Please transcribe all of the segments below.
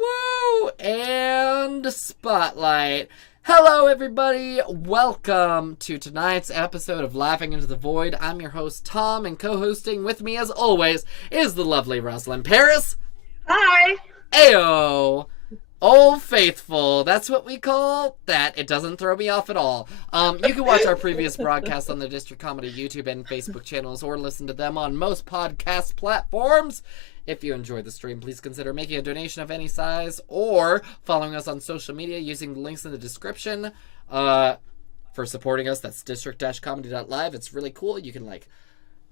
woo! And spotlight. Hello, everybody. Welcome to tonight's episode of Laughing Into the Void. I'm your host, Tom, and co-hosting with me, as always, is the lovely Rosalind Paris. Hi. Ayo. Old Faithful. That's what we call that. It doesn't throw me off at all. You can watch our previous broadcasts on the District Comedy YouTube and Facebook channels, or listen to them on most podcast platforms. If you enjoyed the stream, please consider making a donation of any size or following us on social media using the links in the description for supporting us. That's district-comedy.live. It's really cool. You can,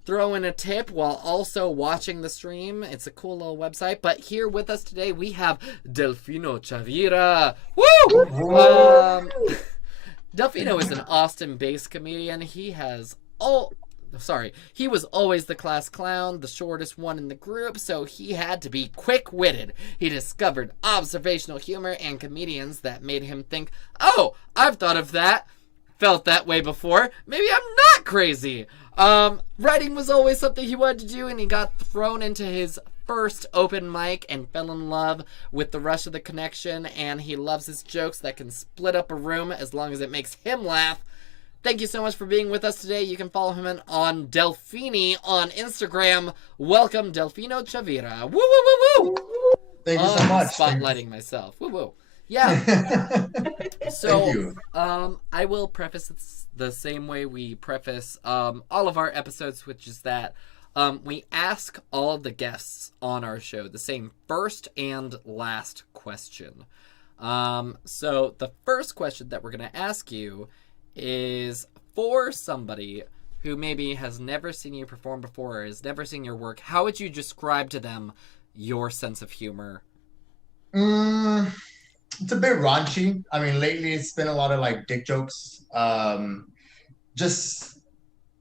throw in a tip while also watching the stream. It's a cool little website. But here with us today, we have Delfino Chavira. Woo! Delfino is an Austin-based comedian. He was always the class clown, the shortest one in the group, so he had to be quick-witted. He discovered observational humor and comedians that made him think, oh, I've thought of that, felt that way before, maybe I'm not crazy. Writing was always something he wanted to do, and he got thrown into his first open mic and fell in love with the rush of the connection, and he loves his jokes that can split up a room as long as it makes him laugh. Thank you so much for being with us today. You can follow him on Delfini on Instagram. Welcome, Delfino Chavira. Woo, woo, woo, woo. Thank you so much. Spotlighting myself. Woo, woo. Yeah. So, Thank you. I will preface it the same way we preface all of our episodes, which is that we ask all the guests on our show the same first and last question. So the first question that we're going to ask you is for somebody who maybe has never seen you perform before or has never seen your work. How would you describe to them your sense of humor? It's a bit raunchy. I mean, lately it's been a lot of dick jokes. Just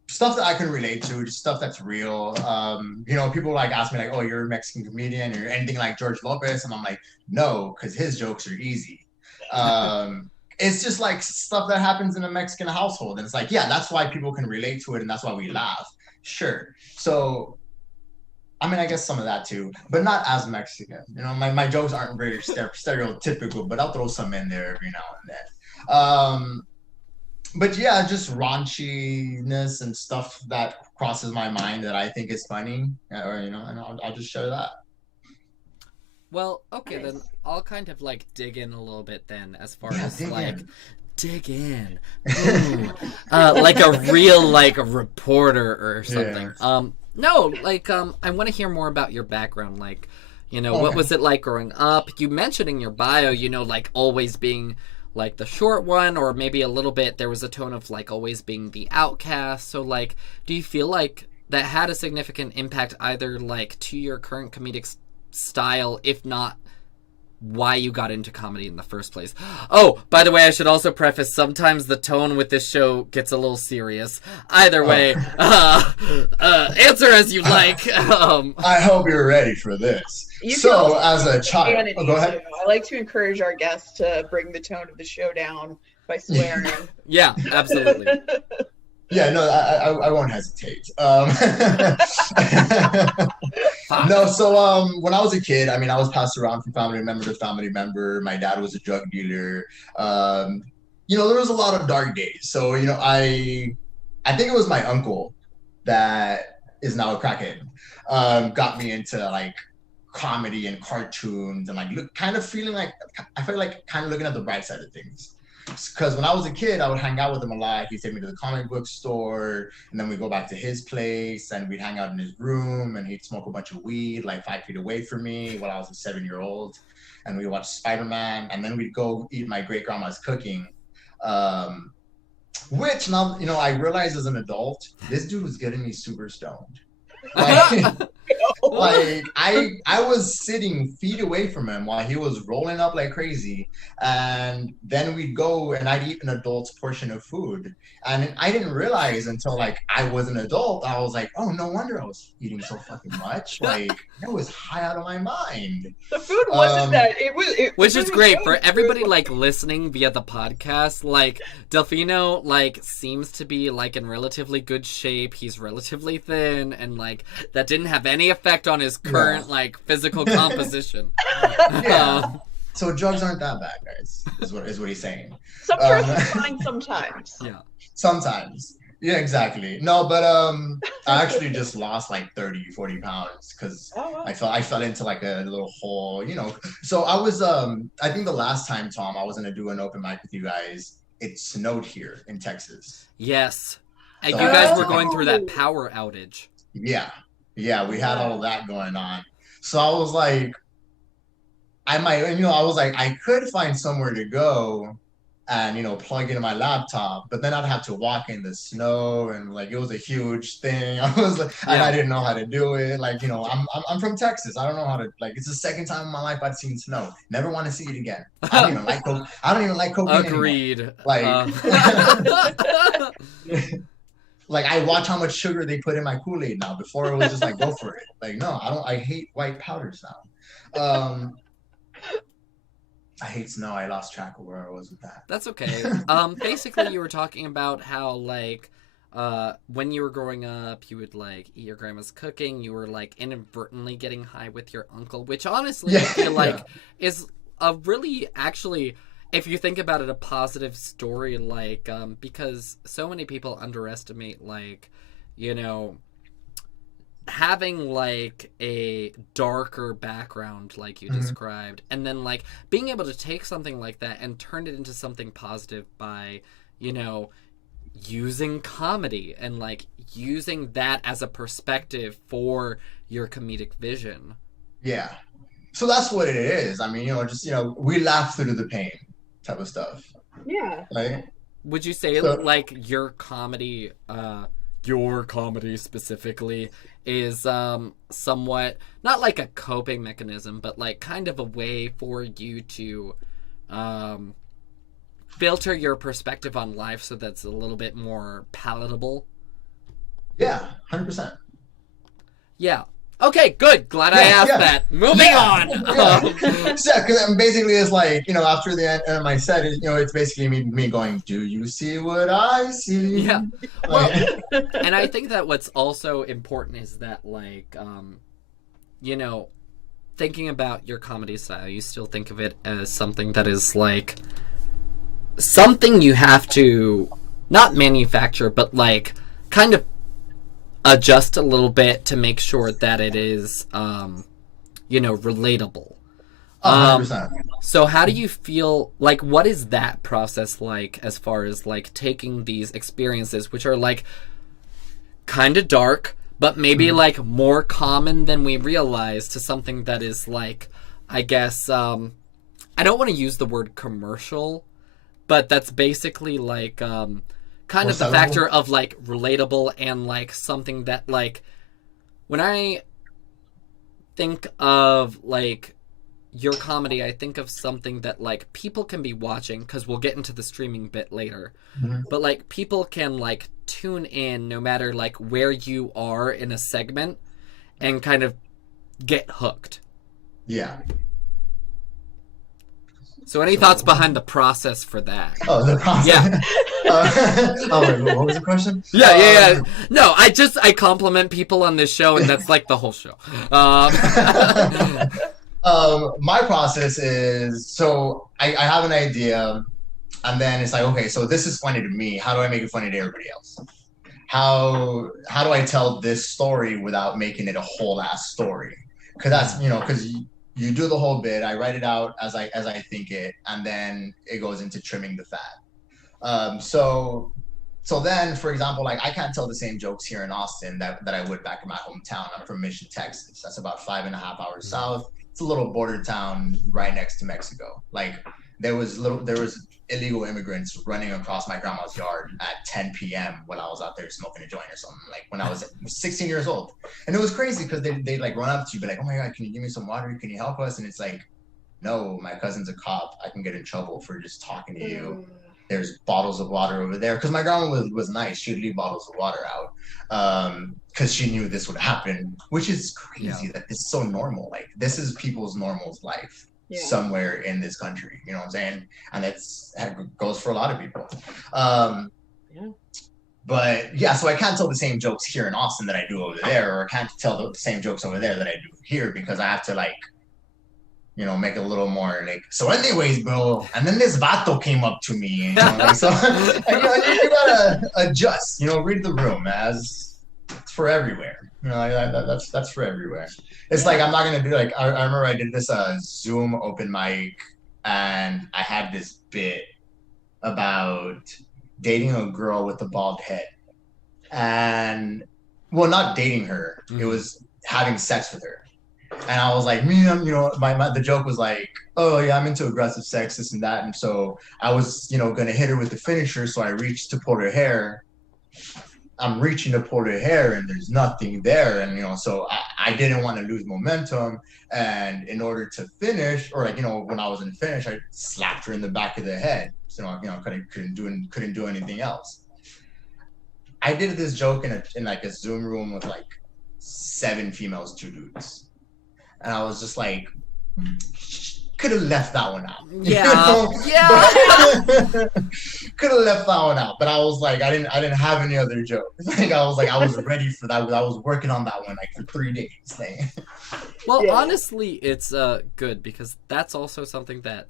stuff that I can relate to, just stuff that's real. People ask me oh, you're a Mexican comedian or anything like George Lopez, and I'm like, no, because his jokes are easy. It's just stuff that happens in a Mexican household, and it's yeah, that's why people can relate to it, and that's why we laugh. Sure. So I mean, I guess some of that too, but not as Mexican. My jokes aren't very stereotypical, but I'll throw some in there every now and then. But yeah, just raunchiness and stuff that crosses my mind that I think is funny, and I'll just share that. Well, okay, nice. Then I'll kind of dig in a little bit then, as far as dig in, ooh, like a real a reporter or something. Yeah. No, I want to hear more about your background. What was it like growing up? You mentioned in your bio, always being the short one, or maybe a little bit, there was a tone of always being the outcast. So do you feel that had a significant impact either to your current comedic style, if not why you got into comedy in the first place? Oh, by the way, I should also preface, sometimes the tone with this show gets a little serious. Either way, answer as you like. I hope you're ready for this. So, as a child, go ahead. I like to encourage our guests to bring the tone of the show down by swearing. Yeah, absolutely. Yeah, no, I won't hesitate. No, so when I was a kid, I was passed around from family member to family member. My dad was a drug dealer. There was a lot of dark days. So, I think it was my uncle that is now a crackhead, got me into comedy and cartoons and kind of feeling I felt kind of looking at the bright side of things. Because when I was a kid, I would hang out with him a lot. He'd take me to the comic book store, and then we'd go back to his place, and we'd hang out in his room, and he'd smoke a bunch of weed 5 feet away from me while I was a 7-year-old. And we'd watch Spider-Man, and then we'd go eat my great-grandma's cooking. Which now, I realized as an adult, this dude was getting me super stoned. I was sitting feet away from him while he was rolling up like crazy, and then we'd go and I'd eat an adult's portion of food, and I didn't realize until I was an adult. I was oh, no wonder I was eating so fucking much. I was high out of my mind. The food wasn't that. It was. Which is great for everybody listening via the podcast. Delfino seems to be in relatively good shape. He's relatively thin, and that didn't have any effect on his current like physical composition. Yeah. So drugs aren't that bad, guys. Is what he's saying. Some drugs are fine sometimes. Yeah. Sometimes. Yeah, exactly. No, but I actually just lost like 30, 40 pounds because I fell into like a little hole, you know. So I was I think the last time, Tom, I was gonna do an open mic with you guys, it snowed here in Texas. Yes. And So you guys were going through that power outage. Yeah. Yeah, we had all of that going on. So I was like, I was like, I could find somewhere to go and, plug into my laptop, but then I'd have to walk in the snow and like, it was a huge thing. I was like, and I didn't know how to do it. Like, I'm from Texas. I don't know how to, like, it's the second time in my life I've seen snow. Never want to see it again. I don't even like cocaine. Agreed. Anymore. Like, like I watch how much sugar they put in my Kool-Aid now. Before it was just like, go for it. Like, no, I hate white powders now. I hate snow. I lost track of where I was with that. That's okay. Basically, you were talking about how, like, when you were growing up, you would, like, eat your grandma's cooking. You were, like, inadvertently getting high with your uncle, which honestly, I feel like is a really, actually, if you think about it, a positive story, like, because so many people underestimate, like, having like a darker background like you described, and then like being able to take something like that and turn it into something positive by using comedy and like using that as a perspective for your comedic vision. Yeah, so that's what it is. I mean, just we laugh through the pain type of stuff. Yeah. Right? Would you say like your comedy specifically is somewhat not like a coping mechanism, but like kind of a way for you to filter your perspective on life so that's a little bit more palatable? Yeah, 100%. Yeah. Okay, good. Glad I asked that. Moving on. Because basically it's like, after the end of my set, it's basically me going, do you see what I see? Yeah. Well, and I think that what's also important is that, like, thinking about your comedy style, you still think of it as something that is, like, something you have to not manufacture, but, like, kind of adjust a little bit to make sure that it is, relatable. 100%. So how do you feel, like, what is that process like as far as, like, taking these experiences, which are, like, kind of dark, but maybe, like, more common than we realize, to something that is, like, I guess, I don't want to use the word commercial, but that's basically, like, kind of the factor of, like, relatable and, like, something that, like, when I think of, like, your comedy, I think of something that, like, people can be watching, because we'll get into the streaming bit later, but, like, people can, like, tune in no matter, like, where you are in a segment and kind of get hooked. Yeah. So any thoughts behind the process for that? Oh, the process. Yeah. Wait, what was the question? Yeah. No, I compliment people on this show, and that's like the whole show. My process is, so I have an idea, and then it's like, okay, so this is funny to me. How do I make it funny to everybody else? How do I tell this story without making it a whole ass story? Because that's, because you do the whole bit. I write it out as I think it, and then it goes into trimming the fat. So then, for example, like I can't tell the same jokes here in Austin that I would back in my hometown. I'm from Mission, Texas. That's about 5.5 hours south. It's a little border town right next to Mexico. Like there was illegal immigrants running across my grandma's yard at 10 p.m. when I was out there smoking a joint or something, like when I was 16 years old. And it was crazy because they like run up to you, be like, oh my God, can you give me some water? Can you help us? And it's like, no, my cousin's a cop. I can get in trouble for just talking to you. There's bottles of water over there. Because my grandma was nice. She'd leave bottles of water out because she knew this would happen, which is crazy that it's so normal. Like this is people's normal life. Somewhere in this country, you know what I'm saying? And that goes for a lot of people. But yeah, so I can't tell the same jokes here in Austin that I do over there, or I can't tell the same jokes over there that I do here because I have to like, make it a little more like. So, anyways, bro, and then this vato came up to me, so you gotta adjust, read the room as it's for everywhere. That's for everywhere. It's like I'm not gonna do like I remember I did this Zoom open mic, and I had this bit about dating a girl with a bald head, and well, not dating her. It was having sex with her. And I was like, the joke was like, oh yeah, I'm into aggressive sex, this and that. And so I was, gonna hit her with the finisher. So I reached to pull her hair. I'm reaching to pull her hair and there's nothing there. And, so I didn't want to lose momentum. And in order to finish, or like, when I was in finish, I slapped her in the back of the head. So, couldn't do anything else. I did this joke in like a Zoom room with like 7 females, 2 dudes. And I was just like, could have left that one out. Yeah. Could have left that one out. But I was like, I didn't have any other jokes. I was ready for that. I was working on that one like for 3 days. Well, honestly, it's good because that's also something that,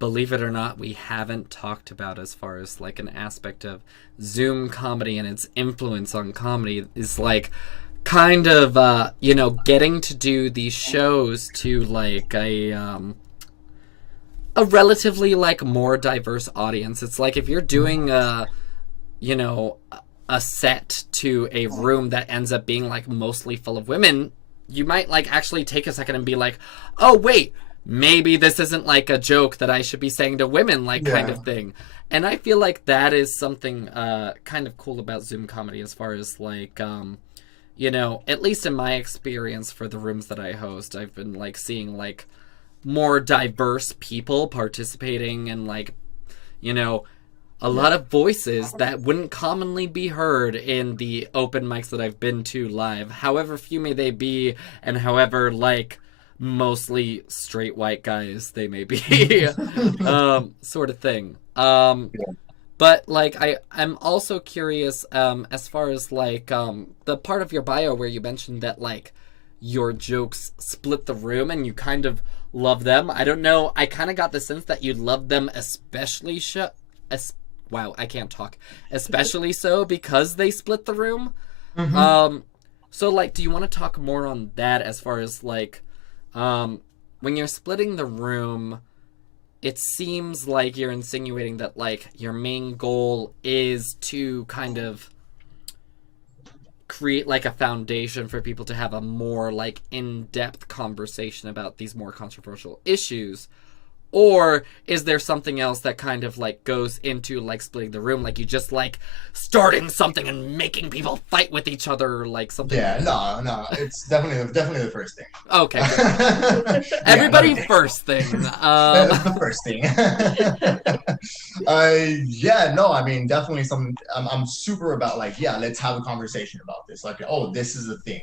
believe it or not, we haven't talked about as far as like an aspect of Zoom comedy and its influence on comedy is like kind of getting to do these shows to like a relatively like more diverse audience. It's like if you're doing a set to a room that ends up being like mostly full of women, you might like actually take a second and be like, oh wait, maybe this isn't like a joke that I should be saying to women, like kind of thing. And I feel like that is something kind of cool about Zoom comedy as far as like at least in my experience for the rooms that I host, I've been like seeing like more diverse people participating and like, a lot of voices that wouldn't commonly be heard in the open mics that I've been to live, however few may they be, and however like mostly straight white guys they may be, sort of thing. But, like, I'm also curious, as far as, like, the part of your bio where you mentioned that, like, your jokes split the room and you kind of love them. I don't know. I kind of got the sense that you loved them especially wow, I can't talk. Especially so because they split the room. Mm-hmm. So, like, do you want to talk more on that as far as, like, when you're splitting the room, it seems like you're insinuating that, like, your main goal is to kind of create, like, a foundation for people to have a more, like, in-depth conversation about these more controversial issues. Or is there something else that kind of, like, goes into, like, splitting the room? Like, you just, like, starting something and making people fight with each other or, like, something? Yeah, no. It's definitely the first thing. Okay. Everybody first thing. The first thing. I mean, definitely I'm super about, like, let's have a conversation about this. Like, oh, this is a thing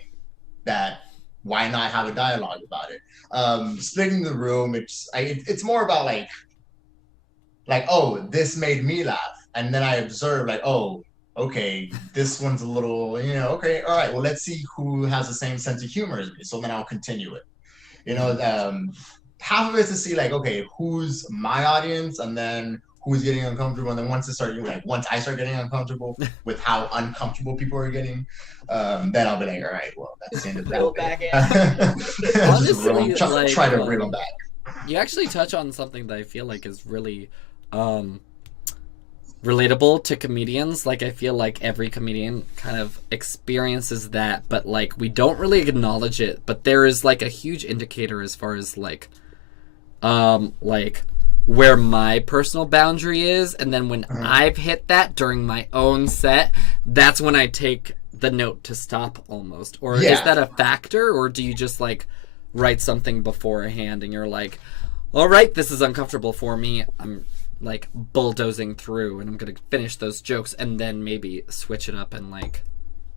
that... why not have a dialogue about it? Splitting the room, it's more about like, oh, this made me laugh. And then I observe like, oh, okay, this one's a little, okay, all right, well, let's see who has the same sense of humor as me. So then I'll continue it. Half of it is to see like, okay, who's my audience? And then who's getting uncomfortable, and then once I start getting uncomfortable with how uncomfortable people are getting, then I'll be like, all right, well, that's the end of that. Reel back in. Honestly, try to reel them back. You actually touch on something that I feel like is really relatable to comedians. Like, I feel like every comedian kind of experiences that, but like we don't really acknowledge it. But there is like a huge indicator as far as like where my personal boundary is, and then when I've hit that during my own set, that's when I take the note to stop almost. Or is that a factor, or do you just like write something beforehand and you're like, all right, this is uncomfortable for me, I'm like bulldozing through and I'm gonna finish those jokes and then maybe switch it up and like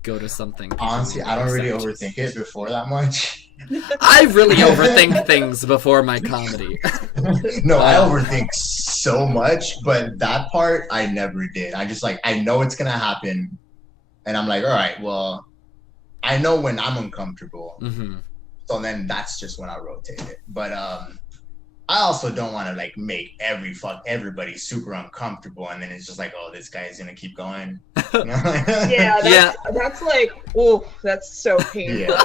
go to something. Honestly, I don't really overthink it before that much. I really overthink things before my comedy. No, I overthink so much, but that part I never did. I just like, I know it's gonna happen, and I'm like, all right, well, I know when I'm uncomfortable, so then that's just when I rotate it. But I also don't want to like make everybody super uncomfortable, and then it's just like, oh, this guy is gonna keep going. You know? That's like, oh, that's so painful. Yeah.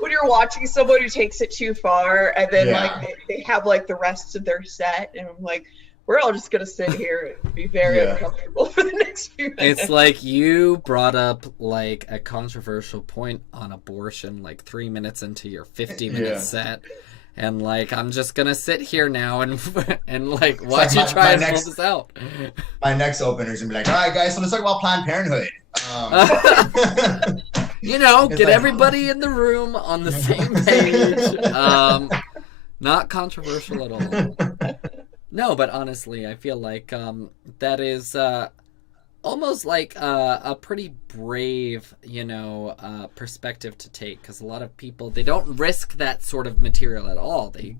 When you're watching someone who takes it too far, and then like they have like the rest of their set, and I'm like, we're all just gonna sit here and be very uncomfortable for the next few minutes. It's like you brought up like a controversial point on abortion like 3 minutes into your 50-minute set. And like, I'm just gonna sit here now and like watch you try and pull this out. My next opener is gonna be like, all right, guys, so let's talk about Planned Parenthood. You know, get like, everybody in the room on the same page. Not controversial at all. No, but honestly, I feel like that is almost like a pretty brave, you know, perspective to take, because a lot of people, they don't risk that sort of material at all. They,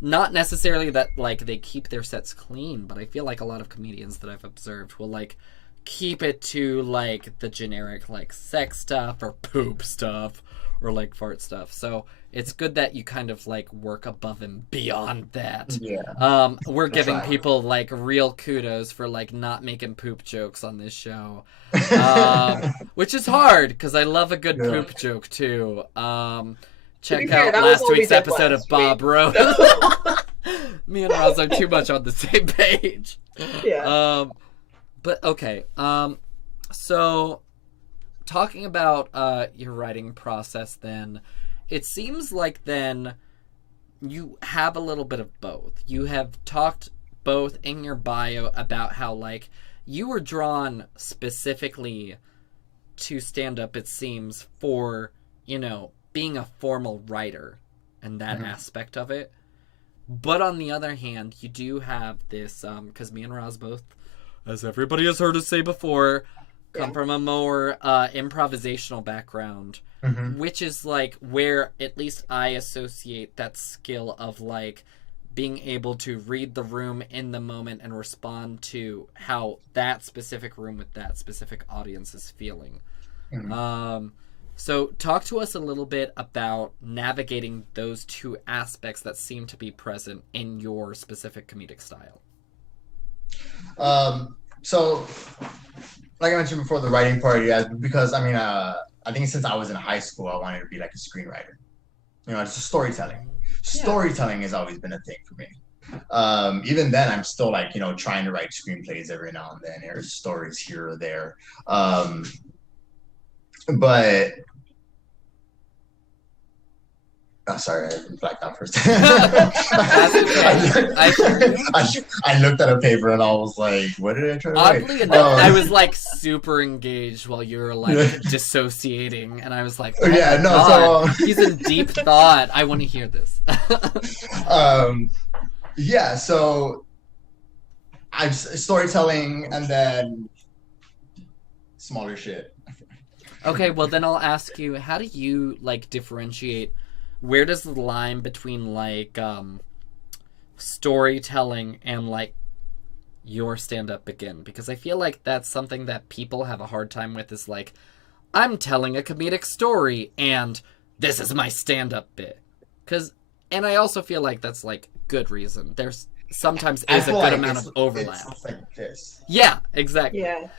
not necessarily that like they keep their sets clean, but I feel like a lot of comedians that I've observed will like keep it to like the generic like sex stuff or poop stuff or like fart stuff. So it's good that you kind of like work above and beyond that. Yeah. We're giving people like real kudos for like not making poop jokes on this show, which is hard because I love a good poop joke too. Check out last week's episode of Bob Rose. Me and Roz are too much on the same page. Yeah. But okay. So talking about your writing process then, it seems like then you have a little bit of both. You have talked both in your bio about how like you were drawn specifically to stand up, it seems, for, you know, being a formal writer and that aspect of it. But on the other hand, you do have this, because me and Roz both, as everybody has heard us say before, come from a more improvisational background, which is like where at least I associate that skill of like being able to read the room in the moment and respond to how that specific room with that specific audience is feeling. So talk to us a little bit about navigating those two aspects that seem to be present in your specific comedic style. So like I mentioned before, the writing part, because I mean, I think since I was in high school, I wanted to be like a screenwriter. You know, it's just storytelling. Storytelling has always been a thing for me. Even then, I'm still like, you know, trying to write screenplays every now and then, or stories here or there. But sorry, I blacked out for a second. I looked at a paper and I was like, what did I try to write? Oddly enough, I was like super engaged while you were like dissociating, and I was like, oh my God, he's in deep thought. I want to hear this. So I'm storytelling and then smaller shit. Okay, well then I'll ask you, how do you like differentiate, where does the line between like storytelling and like your stand-up begin? Because I feel like that's something that people have a hard time with, is like, I'm telling a comedic story and this is my stand-up bit. And I also feel like that's like good reason. There's sometimes is a good amount of overlap. It's like this. Yeah, exactly. Yeah.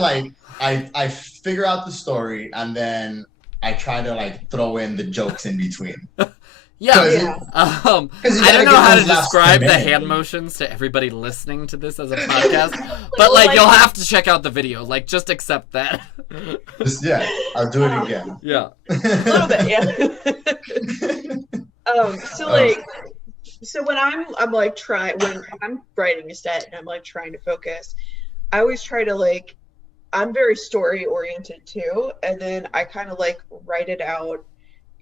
Like I figure out the story and then I try to like throw in the jokes in between. I don't know how to describe the hand motions to everybody listening to this as a podcast, but like you'll have to check out the video. Like, just accept that. I'll do it again. Yeah, a little bit. Yeah. So when I'm like when I'm writing a set and I'm like trying to focus, I always try to like, I'm very story oriented too, and then I kind of like write it out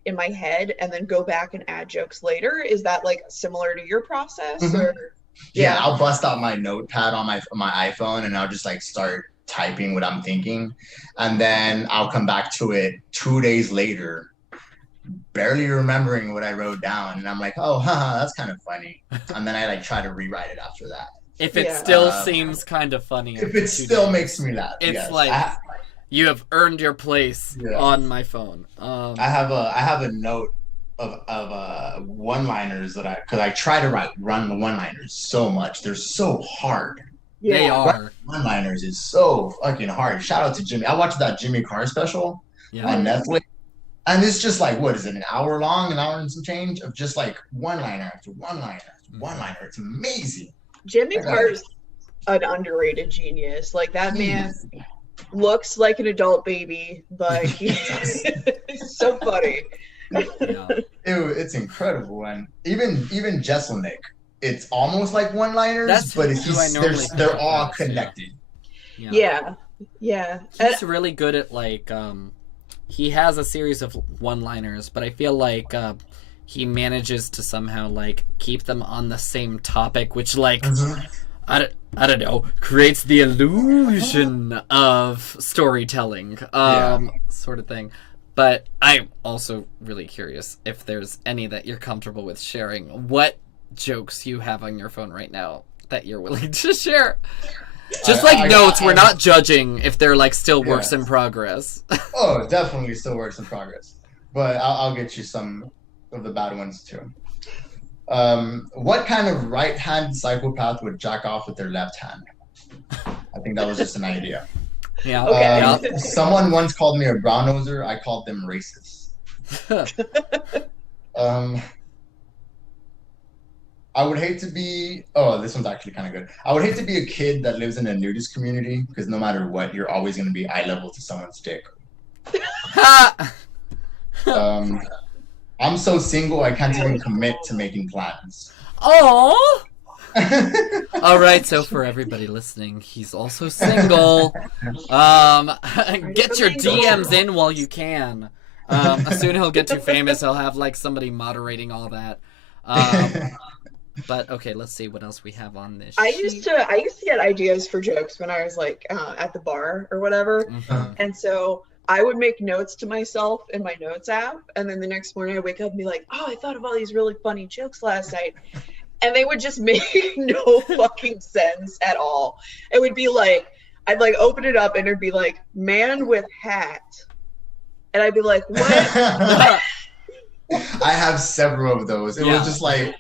in my head and then go back and add jokes later. Is that like similar to your process? Or I'll bust out my notepad on my iPhone and I'll just like start typing what I'm thinking, and then I'll come back to it 2 days later, barely remembering what I wrote down, and I'm like, oh, haha, that's kind of funny, and then I like try to rewrite it after that. If it still seems kind of funny. If it still makes me laugh. It's yes. like you have earned your place on my phone. I have a note of one-liners that because I try to run the one-liners so much. They're so hard. Yeah. They are. One-liners is so fucking hard. Shout out to Jimmy. I watched that Jimmy Carr special on Netflix. And it's just like, what is it, an hour long, an hour and some change of just like one-liner after one-liner after one-liner. It's amazing. Jimmy Carr's an underrated genius. Like, that man looks like an adult baby, but he's so funny. It's incredible. And even Jesselnick, it's almost like one-liners, but they're all connected. Yeah. He's really good at like he has a series of one-liners, but I feel like he manages to somehow like keep them on the same topic, which like I don't know, creates the illusion of storytelling, sort of thing. But I'm also really curious if there's any that you're comfortable with sharing. What jokes you have on your phone right now that you're willing to share? Just like notes, we're not judging if they're like still works in progress. Oh, definitely still works in progress. But I'll get you some of the bad ones too. What kind of right-hand psychopath would jack off with their left hand? I think that was just an idea. Yeah. Okay. Someone once called me a brown noser. I called them racist. I would hate to be. Oh, this one's actually kind of good. I would hate to be a kid that lives in a nudist community because no matter what, you're always going to be eye level to someone's dick. I'm so single, I can't even commit to making plans. Oh. All right, so for everybody listening, he's also single. Get your DMs in while you can. Soon he'll get too famous. He'll have like somebody moderating all that. But okay, let's see what else we have on this. I used to get ideas for jokes when I was like at the bar or whatever, and so I would make notes to myself in my notes app, and then the next morning I wake up and be like, oh, I thought of all these really funny jokes last night. And they would just make no fucking sense at all. It would be like, I'd like open it up and it'd be like, man with hat. And I'd be like, what? I have several of those. It was just like,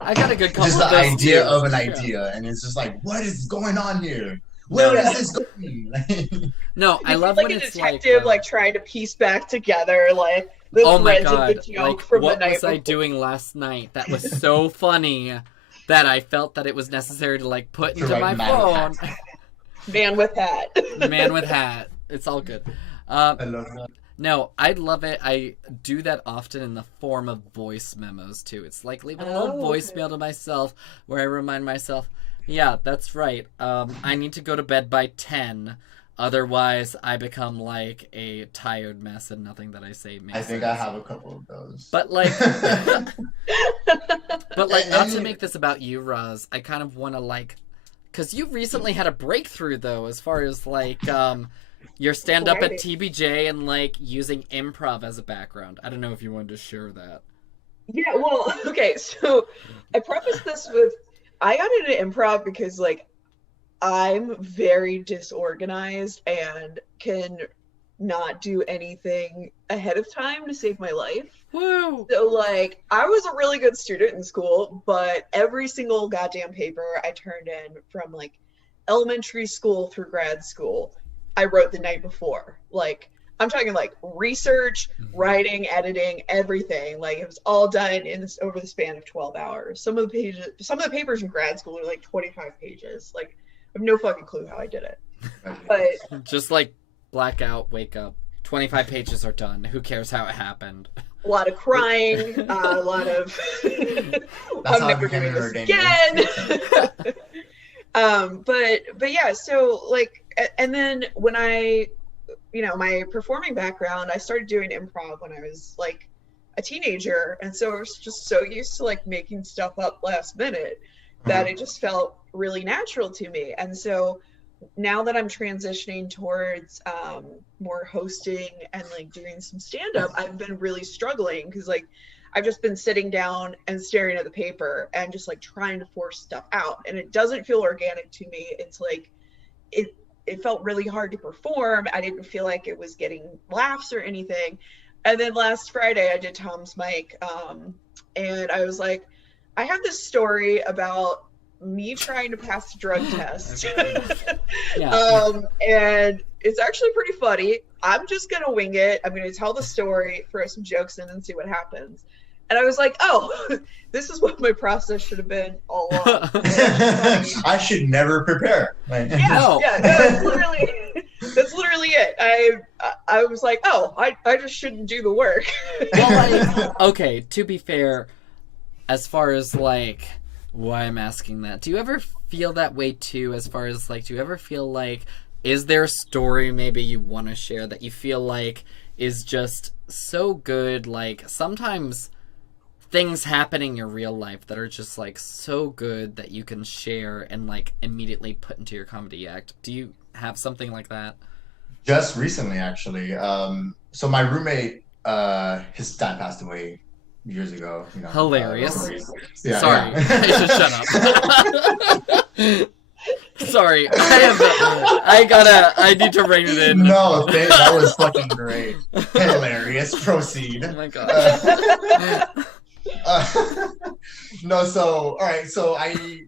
I got a good couple just of the those idea too. of an idea. And it's just like, what is going on here? Where is this going? No, I love like when a it's detective like trying to piece back together like the threads of the joke from the night. What was I doing last night that was so funny that I felt that it was necessary to like put into my phone? Man with hat. Man with hat. It's all good. I love that. No, I love it. I do that often in the form of voice memos too. It's like leaving a little voicemail to myself where I remind myself, yeah, that's right. I need to go to bed by 10. Otherwise, I become like a tired mess and nothing that I say makes sense. I think I have a couple of those. But like, not to make this about you, Roz, I kind of want to like, because you recently had a breakthrough though, as far as like your stand-up at TBJ and like using improv as a background. I don't know if you wanted to share that. Yeah, well, okay, so I prefaced this with, I got into improv because like I'm very disorganized and can not do anything ahead of time to save my life. Woo! So like I was a really good student in school, but every single goddamn paper I turned in from like elementary school through grad school, I wrote the night before. Like I'm talking like research, writing, editing, everything. Like it was all done over the span of 12 hours. Some of the papers in grad school are like 25 pages. Like I have no fucking clue how I did it. But just like blackout, wake up, 25 pages are done. Who cares how it happened? A lot of crying, a lot of I'm never doing this again. But yeah, so like, and then when I, my performing background, I started doing improv when I was like a teenager. And so I was just so used to like making stuff up last minute that it just felt really natural to me. And so now that I'm transitioning towards more hosting and like doing some stand-up, I've been really struggling because like I've just been sitting down and staring at the paper and just like trying to force stuff out, and it doesn't feel organic to me. It's like it felt really hard to perform. I didn't feel like it was getting laughs or anything. And then last Friday I did Tom's mic, and I was like, I have this story about me trying to pass a drug test. And it's actually pretty funny. I'm just gonna wing it. I'm gonna tell the story, throw some jokes in, and see what happens. And I was like, oh, this is what my process should have been all along. I should never prepare. That's literally it. I was like, oh, I just shouldn't do the work. Well, like, okay, to be fair, as far as like why I'm asking that, do you ever feel that way too? As far as like, do you ever feel like, is there a story maybe you want to share that you feel like is just so good? Like sometimes things happen in your real life that are just like so good that you can share and like immediately put into your comedy act. Do you have something like that? Just recently, actually. So my roommate, his dad passed away years ago. You know, hilarious. Yeah, sorry, yeah. I should shut up. Sorry, I need to rein it in. No, that was fucking great. Hilarious. Proceed. Oh my god. No, so all right, so I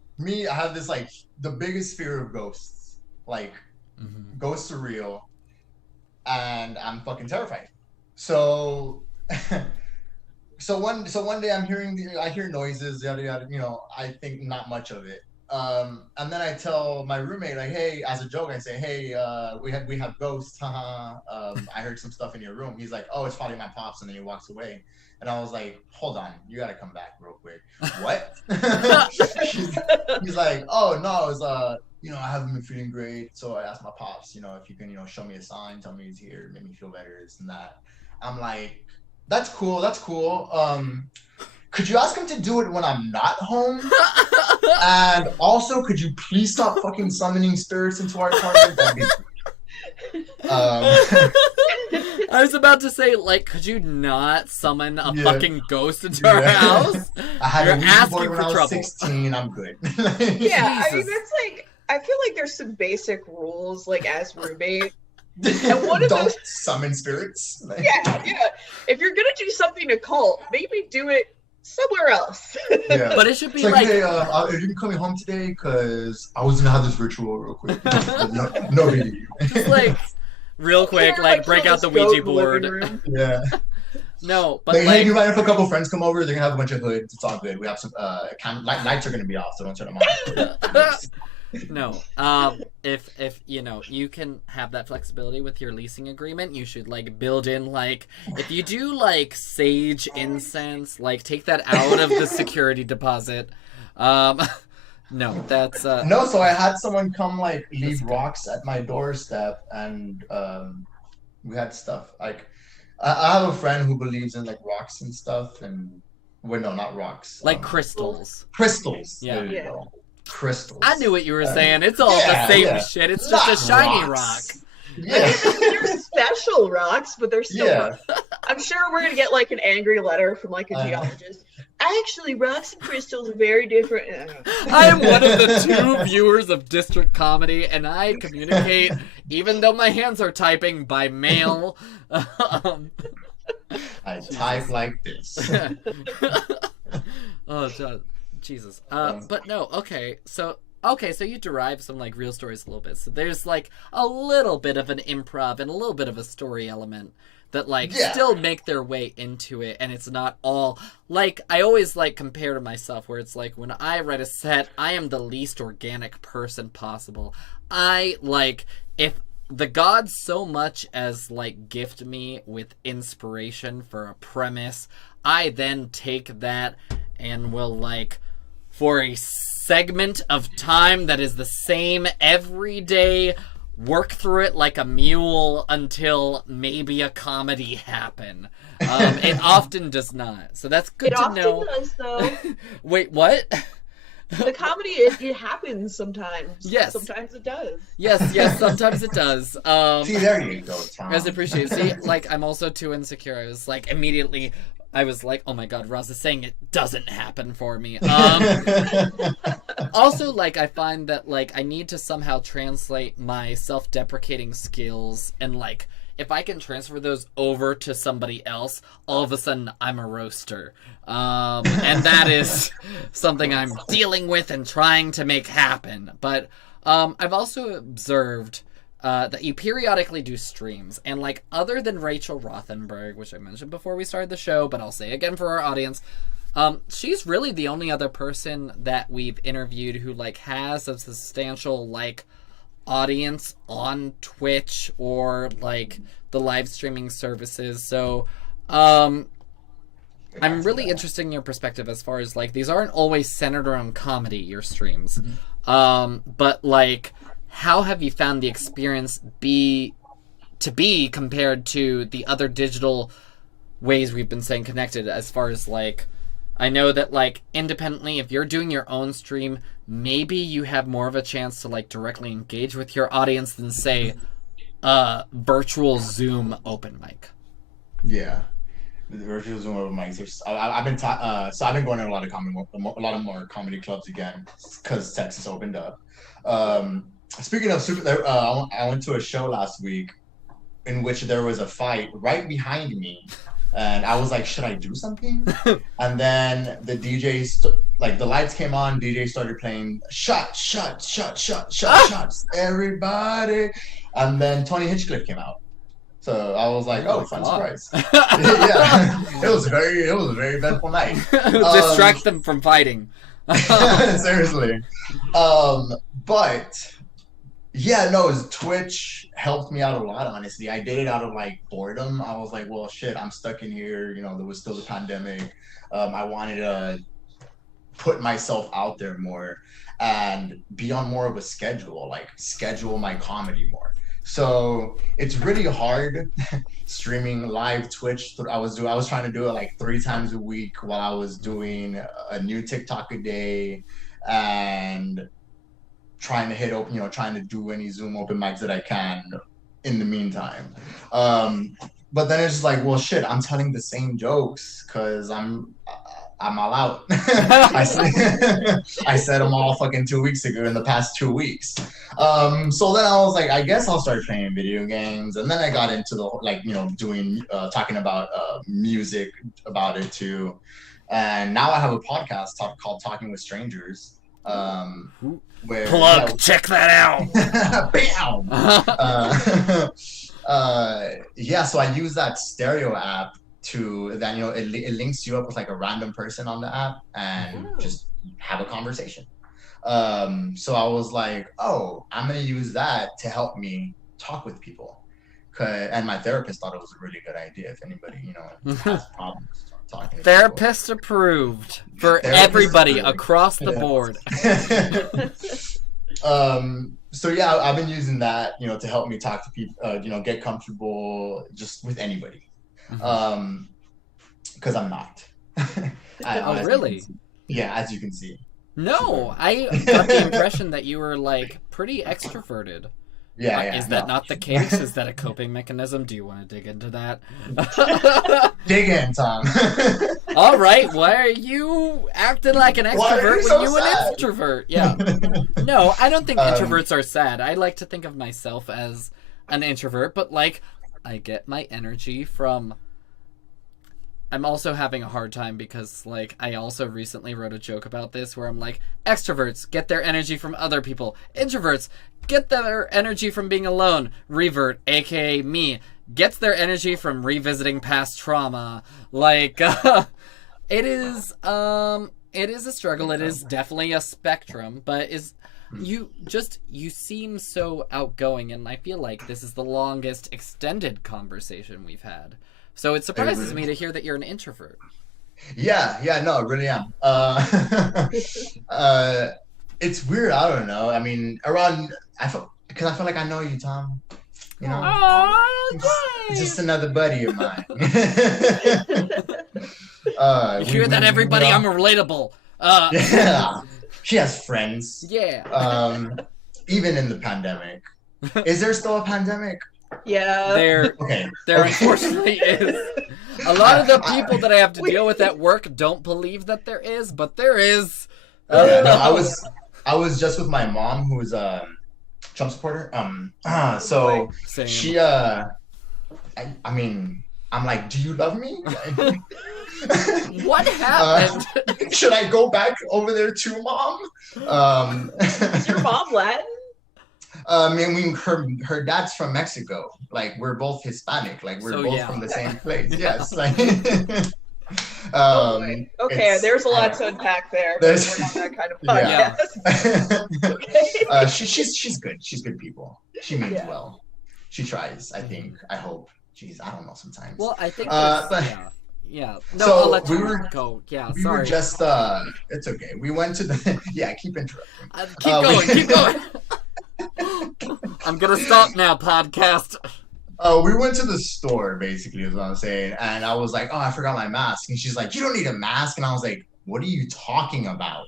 have this like the biggest fear of ghosts. Like ghosts are real, and I'm fucking terrified. So so one day I hear noises, yada yada, you know, I think not much of it. And then I tell my roommate, like, hey, as a joke, I say, hey, we have ghosts, haha. I heard some stuff in your room. He's like, oh, it's probably my pops, and then he walks away. And I was like, hold on, you gotta come back real quick. What? He's like, oh no, it's you know, I haven't been feeling great, so I asked my pops, you know, if you can, you know, show me a sign, tell me he's here, make me feel better, this and that. I'm like, that's cool. Could you ask him to do it when I'm not home? And also, could you please stop fucking summoning spirits into our apartment? That'd be I was about to say, like, could you not summon a fucking ghost into our house? I had You're a Ouija asking board for when I was trouble. 16. I'm good. Yeah, I mean, Jesus. that's like, I feel like there's some basic rules, like as roommate. And one of Don't those, summon spirits. yeah. If you're gonna do something occult, maybe do it somewhere else. Yeah. But it should be It's like, hey, are you coming home today? Because I was gonna have this ritual real quick. No biggie. just like real quick, like break out the Ouija board. Yeah. No, but Like, like, hey, you might have a couple friends come over. They're gonna have a bunch of hoods. It's all good. We have some lights are gonna be off, so don't turn them on. no. If you know, you can have that flexibility with your leasing agreement. You should like build in like, if you do like sage incense, like take that out of the security deposit. No, that's No, so I had someone come like leave rocks at my doorstep, and we had stuff like I have a friend who believes in like rocks and stuff, and well, no, not rocks, like crystals. Crystals. Yeah. There you go. Crystals. I knew what you were saying. It's all the same shit. It's just a shiny rock. Yeah. They're special rocks, but they're still rocks. I'm sure we're gonna get like an angry letter from like a geologist. Actually, rocks and crystals are very different. I am one of the 2 viewers of District Comedy, and I communicate, even though my hands are typing, by mail. I type like this. Oh, Jesus. But no, okay. So you derive some like real stories a little bit. So there's like a little bit of an improv and a little bit of a story element that like still make their way into it, and it's not all like, I always like compare to myself where it's like when I write a set, I am the least organic person possible. I like, if the gods so much as like gift me with inspiration for a premise, I then take that and will like, for a segment of time that is the same every day, work through it like a mule until maybe a comedy happen. It often does not. So that's good to know. It often does, though. Wait, what? The comedy, it happens sometimes. Yes. Sometimes it does. Yes, sometimes it does. See, there you go, Tom. As appreciate. See, like, I'm also too insecure. I was like, immediately, I was like, oh my god, Roz is saying it doesn't happen for me. Also, like, I find that, like, I need to somehow translate my self-deprecating skills, and, like, if I can transfer those over to somebody else, all of a sudden I'm a roaster. And that is something I'm dealing with and trying to make happen. But I've also observed that you periodically do streams. And, like, other than Rachel Rothenberg, which I mentioned before we started the show, but I'll say again for our audience, she's really the only other person that we've interviewed who, like, has a substantial, like, audience on Twitch or, like, the live streaming services. So I'm really interested in your perspective as far as, like, these aren't always centered around comedy, your streams. But, like, how have you found the experience to be compared to the other digital ways we've been staying connected, as far as, like, I know that, like, independently, if you're doing your own stream, maybe you have more of a chance to, like, directly engage with your audience than, say, virtual Zoom open mic. Yeah, the virtual Zoom open mics. I've been going to a lot of more comedy clubs again because Texas opened up. Speaking of I went to a show last week in which there was a fight right behind me. And I was like, should I do something? And then the DJ, the lights came on, DJ started playing shots, everybody. And then Tony Hinchcliffe came out. So I was like, oh, fun surprise. Yeah, it was a very eventful night. Distract them from fighting. Seriously. But... yeah, no, Twitch helped me out a lot, honestly. I did it out of, like, boredom. I was like, well, shit, I'm stuck in here. You know, there was still the pandemic. I wanted to put myself out there more and be on more of a schedule, like, schedule my comedy more. So it's really hard streaming live Twitch. I was trying to do it, like, 3 times a week while I was doing a new TikTok a day and trying to trying to do any Zoom open mics that I can in the meantime. But then it's like, well, shit, I'm telling the same jokes because I'm all out. I said them all fucking 2 weeks ago in the past 2 weeks. So then I was like, I guess I'll start playing video games. And then I got into the, like, doing, talking about music about it too. And now I have a podcast called Talking with Strangers. Where, plug, check that out. Bam. Yeah, so I use that stereo app to then it links you up with, like, a random person on the app and just have a conversation. So I was like, oh, I'm gonna use that to help me talk with people. And my therapist thought it was a really good idea. If anybody has problems talking to therapist people. Approved for everybody across the board. So yeah, I've been using that, to help me talk to people, get comfortable just with anybody. Because I'm not. Really? Yeah, as you can see. No, I got the impression that you were, like, pretty extroverted. Yeah. Is that not the case? Is that a coping mechanism? Do you want to dig into that? Dig in, Tom. All right. Why are you acting like an extrovert when you an introvert? Yeah. No, I don't think introverts are sad. I like to think of myself as an introvert, but, like, I get my energy from... I'm also having a hard time because, like, I also recently wrote a joke about this where I'm like, extroverts get their energy from other people. Introverts get their energy from being alone. Revert, aka me, gets their energy from revisiting past trauma. Like, it is a struggle. It is definitely a spectrum, but you seem so outgoing, and I feel like this is the longest extended conversation we've had. So it surprises me to hear that you're an introvert. Yeah, no, I really am. It's weird. I don't know. I mean, I feel like I know you, Tom. Just another buddy of mine. You hear that, everybody? I'm relatable. Yeah. She has friends. Yeah. Even in the pandemic. Is there still a pandemic? Yeah. There unfortunately is. A lot of the people that I have to deal with at work don't believe that there is, but there is. Yeah, no, I was just with my mom, who is a Trump supporter. So Same. she I mean, I'm like, do you love me? What happened? Should I go back over there too, Mom? Is your mom Latin? I mean, her dad's from Mexico. Like, we're both Hispanic. Like, we're both from the same place. Yes. Like, okay, there's a lot to unpack there. But we're not that kind of podcast. Yeah. Okay. She's good. She's good people. She means well. She tries. I think. I hope. Jeez, I don't know sometimes. Well, I think. Yeah. No, so I'll let you go. Yeah, we sorry. Were just. It's okay. We went to the. Yeah, keep interrupting. Keep going. I'm gonna stop now, podcast. We went to the store, basically, is what I'm saying. And I was like, oh, I forgot my mask. And she's like, you don't need a mask. And I was like, what are you talking about?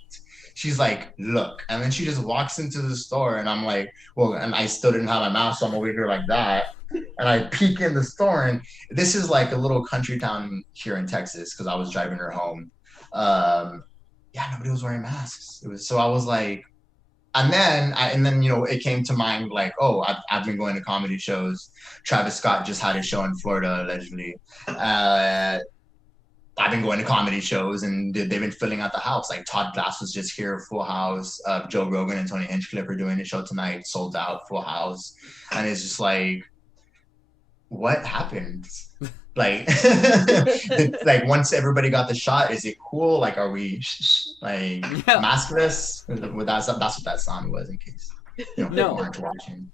She's like, look. And then she just walks into the store. And I'm like, well, and I still didn't have my mask. So I'm over here like that. And I peek in the store. And this is like a little country town here in Texas, because I was driving her home. Yeah, nobody was wearing masks. So I was like, and then you know, it came to mind like, oh, I've been going to comedy shows. Travis Scott just had a show in Florida, allegedly. I've been going to comedy shows, and they've been filling out the house. Like Todd Glass was just here, full house. Joe Rogan and Tony Hinchcliffe are doing a show tonight, sold out, full house. And it's just like, what happened? Like, like once everybody got the shot, is it cool? Like, are we like maskless? That's what that sound was, in case people weren't watching.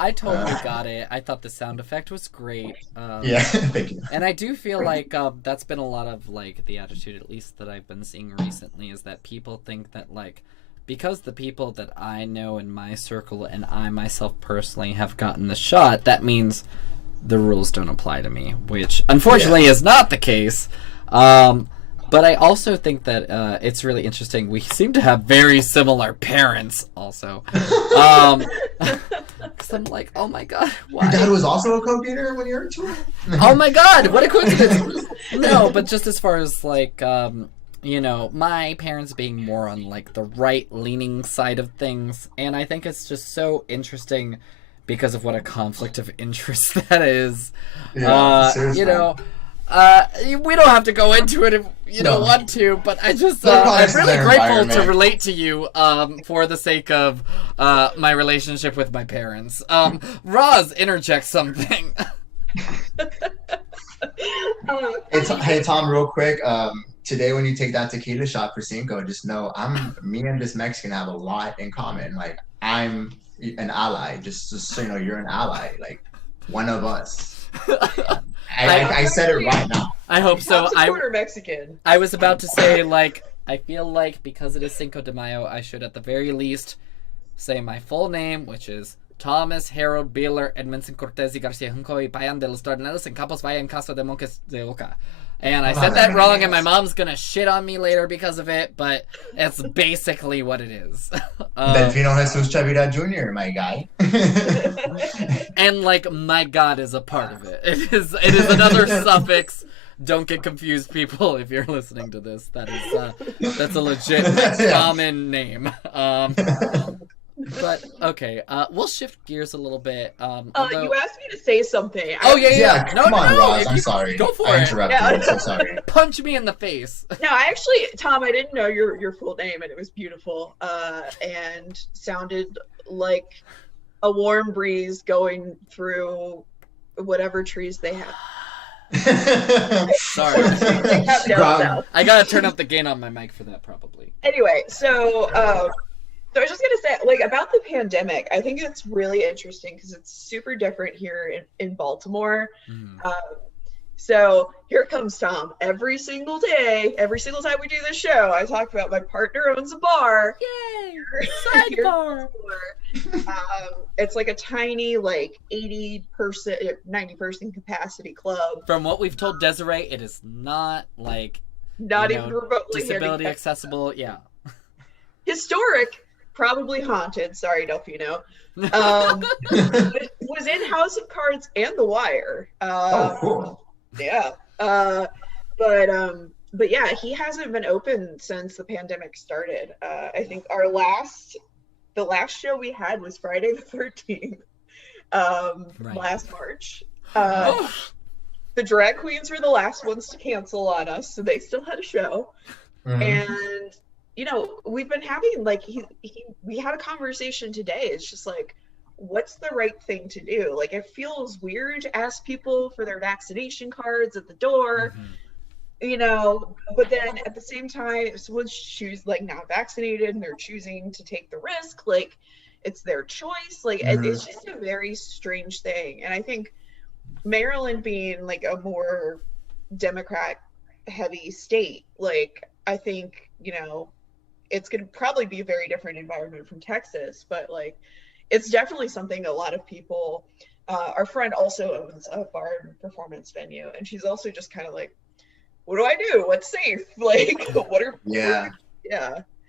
I totally got it. I thought the sound effect was great. Yeah, thank you. And I do feel like that's been a lot of like the attitude, at least that I've been seeing recently, is that people think that like, because the people that I know in my circle and I myself personally have gotten the shot, that means the rules don't apply to me, which unfortunately is not the case. But I also think that it's really interesting. We seem to have very similar parents also. Because I'm like, oh my god, why? Your dad was also a coke-eater when you were 2? Oh my god, what a coincidence. No, but just as far as like, you know, my parents being more on like the right-leaning side of things. And I think it's just so interesting because of what a conflict of interest that is. Yeah, you know, we don't have to go into it if you don't want to, but I just, I'm really grateful to relate to you for the sake of my relationship with my parents. Roz, interject something. Hey, Tom, real quick. Today when you take that tequila shot for Cinco, just know me and this Mexican have a lot in common. Like, I'm an ally, just so you know, you're an ally, like one of us. I said it right now. I hope so. I'm Mexican. I was about to say, like, I feel like because it is Cinco de Mayo, I should at the very least say my full name, which is Thomas Harold Beeler Edmondson Cortez y Garcia Junco y Payan de los Dardanelos en Campos Valle en Casa de Montes de Oca. And I said that wrong, and my mom's gonna shit on me later because of it, but it's basically what it is. Delfino Jesus Chavira Jr., my guy. And like, my God is a part of it. It is another suffix. Don't get confused, people, if you're listening to this. That's a legit common name. But okay, we'll shift gears a little bit. Although... you asked me to say something. Yeah. Come on, Roz. I'm sorry. Go for I it. interrupted. I'm so sorry. Punch me in the face. No, actually, Tom, I didn't know your full name, and it was beautiful. And sounded like a warm breeze going through whatever trees they have. Sorry. I gotta turn up the gain on my mic for that, probably. Anyway, so I was just going to say, like, about the pandemic, I think it's really interesting because it's super different here in Baltimore. So here comes Tom. Every single day, every single time we do this show, I talk about my partner owns a bar. Yay! Sidebar! It's like a tiny, like, 80-person, 90-person capacity club. From what we've told Desiree, it is not, like, not even remotely disability accessible. Yeah. historic, probably haunted. Sorry, Delfino. Was in House of Cards and The Wire. Oh, cool. Yeah. But yeah, he hasn't been open since the pandemic started. I think the last show we had was Friday the 13th, last March. The drag queens were the last ones to cancel on us, so they still had a show. Mm-hmm. And you know, we've been having like we had a conversation today. It's just like, what's the right thing to do? Like, it feels weird to ask people for their vaccination cards at the door, you know, but then at the same time, if someone's like not vaccinated and they're choosing to take the risk, like it's their choice. Like it's just a very strange thing. And I think Maryland being like a more Democrat heavy state, like I think, you know, it's going to probably be a very different environment from Texas, but like it's definitely something a lot of people, our friend also owns a bar and performance venue, and she's also just kind of like, what do I do? What's safe? Like, yeah.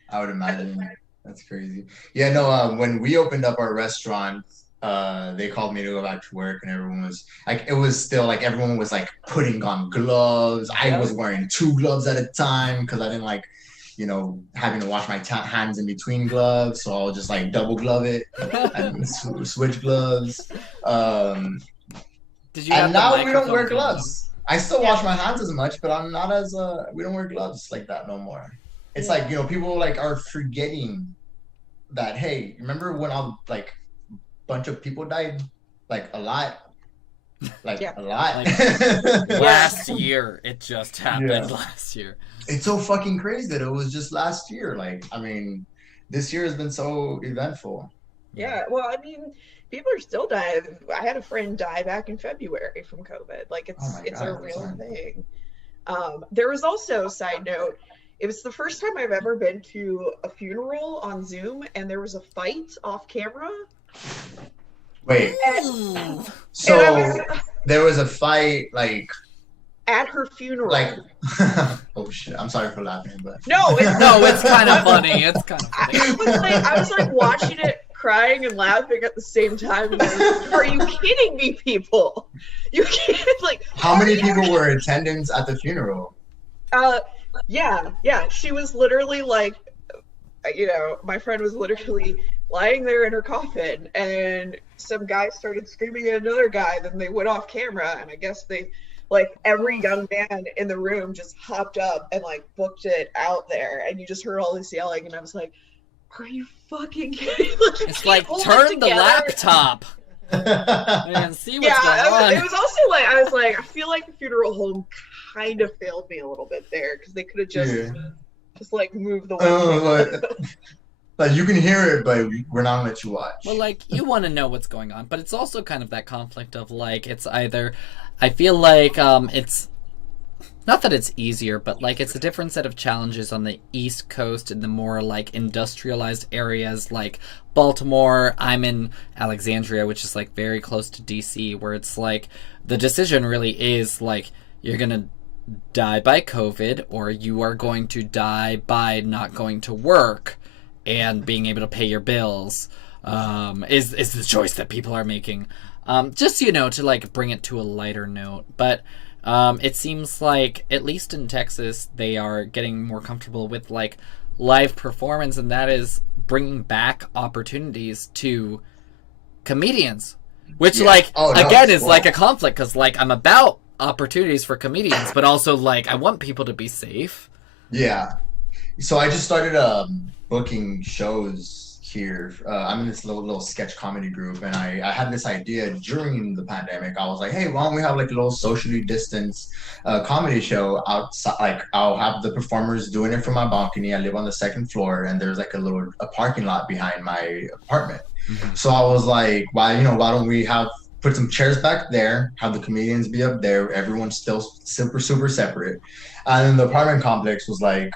I would imagine. That's crazy. Yeah, no, when we opened up our restaurant, they called me to go back to work, and everyone was like, it was still like everyone was like putting on gloves. I was wearing 2 gloves at a time because I didn't like, you know, having to wash my hands in between gloves, so I'll just like double glove it and switch gloves. And now we don't wear gloves. I still wash my hands as much, but I'm not as we don't wear gloves like that no more. It's like, you know, people like are forgetting that, hey, remember when all like bunch of people died? Like a lot. Like a lot. Like, last year it just happened last year. It's so fucking crazy that it was just last year. Like, I mean, this year has been so eventful. Yeah, well, I mean, people are still dying. I had a friend die back in February from COVID. Like, it's a real thing. There was also, side note, it was the first time I've ever been to a funeral on Zoom, and there was a fight off camera. Wait. So there was a fight, like, at her funeral. Like, oh shit! I'm sorry for laughing, but it's kind of funny. It's kind of funny. I was like watching it, crying and laughing at the same time. And are you kidding me, people? You can't like. How many people were in attendance at the funeral? Yeah. She was literally like, you know, my friend was literally lying there in her coffin, and some guy started screaming at another guy. Then they went off camera, and I guess they. Like every young man in the room just hopped up and like booked it out there, and you just heard all this yelling, and I was like, are you fucking kidding? Like, it's like, turn the laptop and see what's going on. It was also like, I was like, I feel like the funeral home kind of failed me a little bit there, because they could have just like moved the window. Like, you can hear it, but we're not gonna let you watch. Well, like, you want to know what's going on, but it's also kind of that conflict of like, it's either, I feel like it's not that it's easier, but like it's a different set of challenges on the East Coast and the more like industrialized areas like Baltimore. I'm in Alexandria, which is like very close to DC, where it's like the decision really is like, you're gonna die by COVID or you are going to die by not going to work and being able to pay your bills, is the choice that people are making. Just, you know, to like bring it to a lighter note. But it seems like, at least in Texas, they are getting more comfortable with like live performance, and that is bringing back opportunities to comedians, which is like a conflict, because like I'm about opportunities for comedians, but also like I want people to be safe. Yeah. So I just started booking shows here. I'm in this little sketch comedy group, and I had this idea during the pandemic. I was like, hey, why don't we have like a little socially distanced comedy show outside? Like, I'll have the performers doing it from my balcony. I live on the 2nd floor, and there's like a parking lot behind my apartment. Mm-hmm. So I was like, why don't we put some chairs back there, have the comedians be up there, everyone's still super separate. And then the apartment complex was like,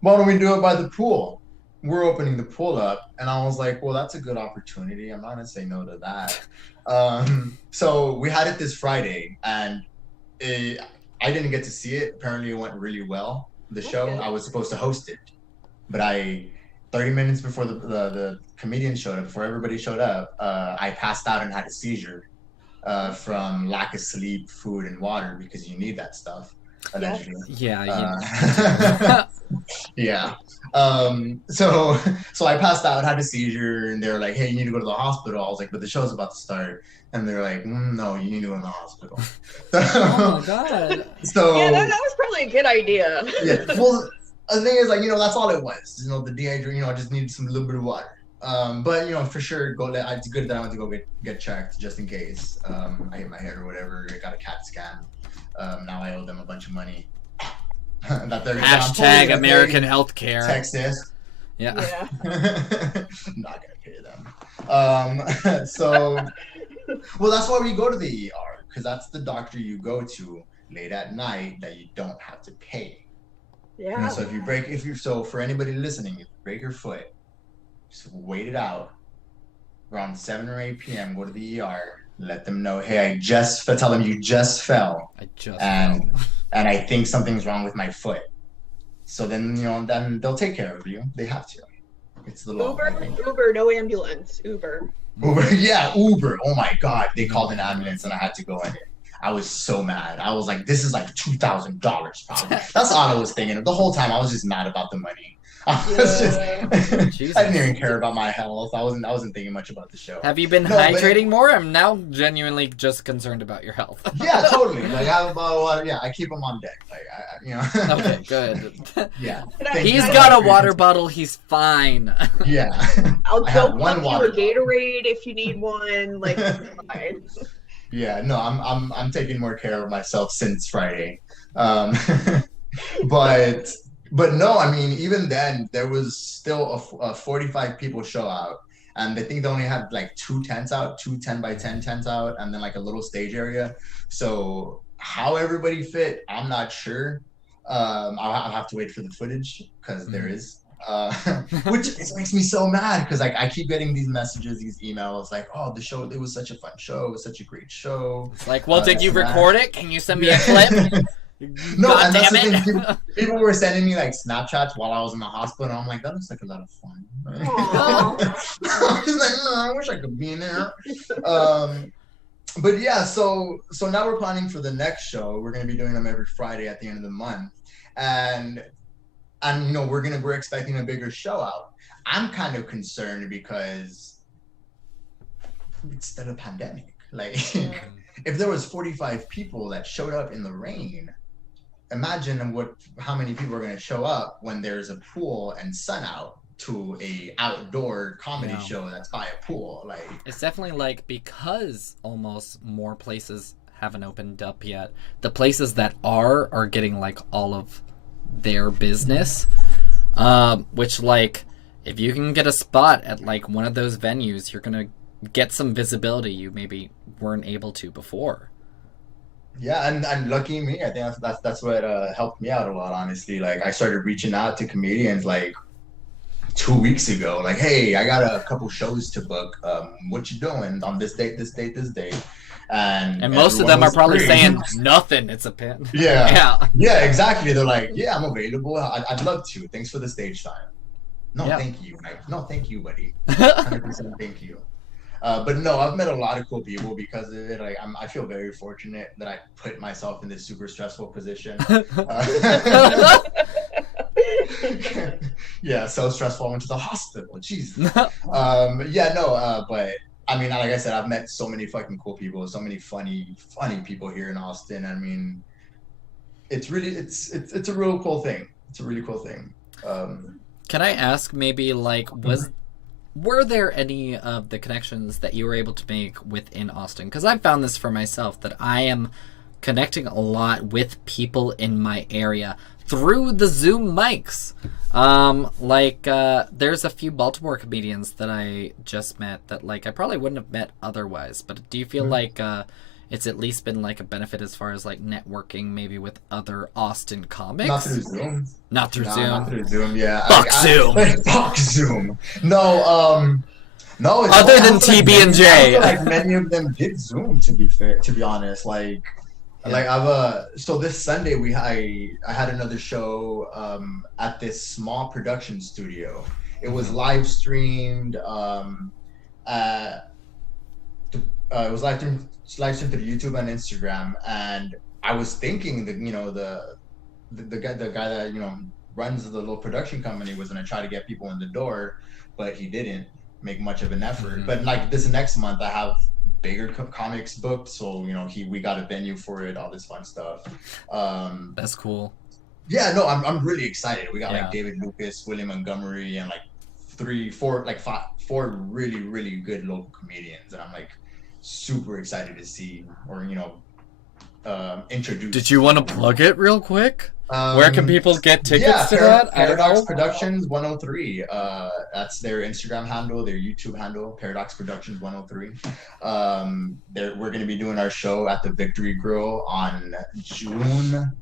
why don't we do it by the pool? We're opening the pool up. And I was like, well, that's a good opportunity. I'm not going to say no to that. So we had it this Friday, and I didn't get to see it. Apparently it went really well, the show. Okay. I was supposed to host it, but I 30 minutes before the comedian showed up, before everybody showed up, I passed out and had a seizure from lack of sleep, food, and water, because you need that stuff, allegedly. Yeah. Yeah. So I passed out, had a seizure, and they were like, "Hey, you need to go to the hospital." I was like, "But the show's about to start," and they're like, "No, you need to go in the hospital." Oh my god. So yeah, that was probably a good idea. Yeah. Well, the thing is, like, that's all it was. The dehydration. I just needed some little bit of water. But for sure, it's good that I went to go get checked just in case. I hit my head or whatever. I got a CAT scan. Now I owe them a bunch of money. Hashtag American Healthcare. Texas. Yeah. Not gonna pay them. So, well, that's why we go to the ER, because that's the doctor you go to late at night that you don't have to pay. Yeah. So for anybody listening, if you break your foot, just wait it out. Around 7 or 8 p.m., go to the ER. Let them know, hey, tell them you just fell. And I think something's wrong with my foot. So then, then they'll take care of you. They have to. It's the law. Uber, no ambulance. Uber. Yeah, Uber. Oh my God. They called an ambulance and I had to go in it. I was so mad. I was like, this is like $2,000 probably. That's all I was thinking. The whole time I was just mad about the money. I didn't even care about my health. I wasn't thinking much about the show. Have you been hydrating more? I'm now genuinely just concerned about your health. Yeah, totally. Like I keep them on deck. Okay, good. Yeah. He's got a water bottle. He's fine. Yeah. I'll go one you a Gatorade if you need one. Like, fine. Yeah, no, I'm taking more care of myself since Friday. But no, I mean, even then, there was still a 45 people show out. And I think they only had like 2 tents out, 2 10 by 10 tents out, and then like a little stage area. So how everybody fit, I'm not sure. I'll have to wait for the footage, because there is. Which makes me so mad, because like I keep getting these messages, these emails, like, oh, the show, it was such a fun show. It was such a great show. It's like, well, did you record it? Can you send me a clip? No, and that's the thing. People were sending me like Snapchats while I was in the hospital, and I'm like, that looks like a lot of fun. I was like, I wish I could be in there. But yeah, so now we're planning for the next show. We're gonna be doing them every Friday at the end of the month, and we're expecting a bigger show out. I'm kind of concerned because it's still a pandemic. Like, if there was 45 people that showed up in the rain, imagine how many people are going to show up when there's a pool and sun out to a outdoor comedy show that's by a pool. Like, it's definitely like, because almost more places haven't opened up yet, the places that are getting like all of their business, which, like, if you can get a spot at like one of those venues, you're gonna get some visibility you maybe weren't able to before. Yeah, and lucky me, I think that's what helped me out a lot, honestly. Like, I started reaching out to comedians like 2 weeks ago, like, hey, I got a couple shows to book. What you doing on this date, this date, this date? And most of them are probably saying nothing. It's a pin. Yeah, exactly. They're like, yeah, I'm available. I'd love to. Thanks for the stage time. Thank you. No, thank you, buddy. 100% thank you. But no, I've met a lot of cool people because of it. Like, I feel very fortunate that I put myself in this super stressful position. Yeah, so stressful. I went to the hospital. Jeez. But I mean, like I said, I've met so many fucking cool people, so many funny people here in Austin. I mean, it's really, it's a real cool thing. It's a really cool thing. Can I ask, maybe, like, were there any of the connections that you were able to make within Austin? Because I've found this for myself, that I am connecting a lot with people in my area through the Zoom mics. There's a few Baltimore comedians that I just met that, like, I probably wouldn't have met otherwise. But do you feel like it's at least been like a benefit as far as like networking maybe with other Austin comics? Not through Zoom. Not through Zoom. Not through Zoom. Yeah. Fuck Zoom. Fuck Zoom. No. No. It's other than TB and J. Like, many of them did Zoom. To be honest, like so this Sunday I had another show at this small production studio, It was live streamed. It was live streamed to YouTube and Instagram, and I was thinking that the guy that runs the little production company was gonna try to get people in the door, but he didn't make much of an effort. But like this next month, I have bigger comics booked, so we got a venue for it, all this fun stuff. That's cool. Yeah, no, I'm really excited. We got like David Lucas, William Montgomery, and like four really, really good local comedians, and I'm like super excited to see or introduce. Did you want to plug it real quick? Where can people get tickets to that? Paradox Productions 103. That's their Instagram handle, their YouTube handle, Paradox Productions 103. We're going to be doing our show at the Victory Grill on June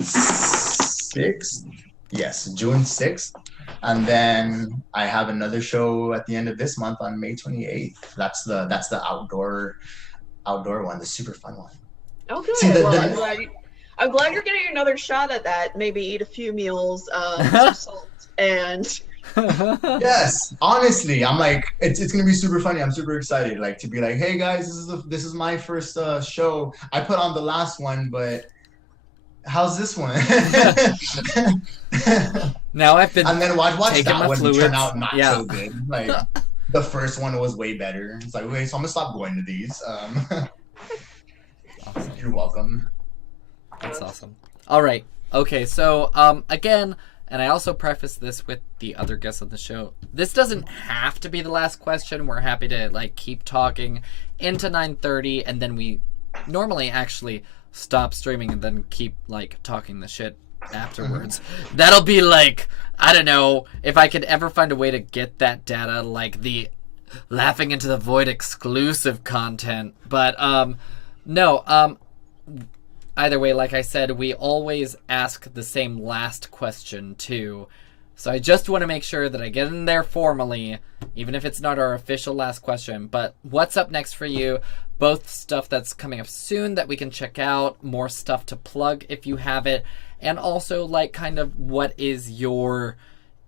6th. Yes, June 6th. And then I have another show at the end of this month on May 28th. That's the outdoor one, the super fun one. Oh, good. I'm glad you're getting another shot at that. Maybe eat a few meals, some salt, and. Yes, honestly, I'm like, it's gonna be super funny. I'm super excited, like to be like, hey guys, this is my first show. I put on the last one, but how's this one? Now I've been and then watch that one fluids. Turn out not so good. Like the first one was way better. It's like, okay, so I'm gonna stop going to these. Awesome. You're welcome. That's awesome. All right. Okay. So again, and I also preface this with the other guests on the show. This doesn't have to be the last question. We're happy to like keep talking into 9:30, and then we normally actually stop streaming and then keep like talking the shit afterwards. That'll be like, I don't know if I could ever find a way to get that data, like the Laughing into the Void exclusive content. But no, either way, like I said, we always ask the same last question too. So I just want to make sure that I get in there formally, even if it's not our official last question. But what's up next for you? Both stuff that's coming up soon that we can check out, more stuff to plug if you have it, and also like kind of what is your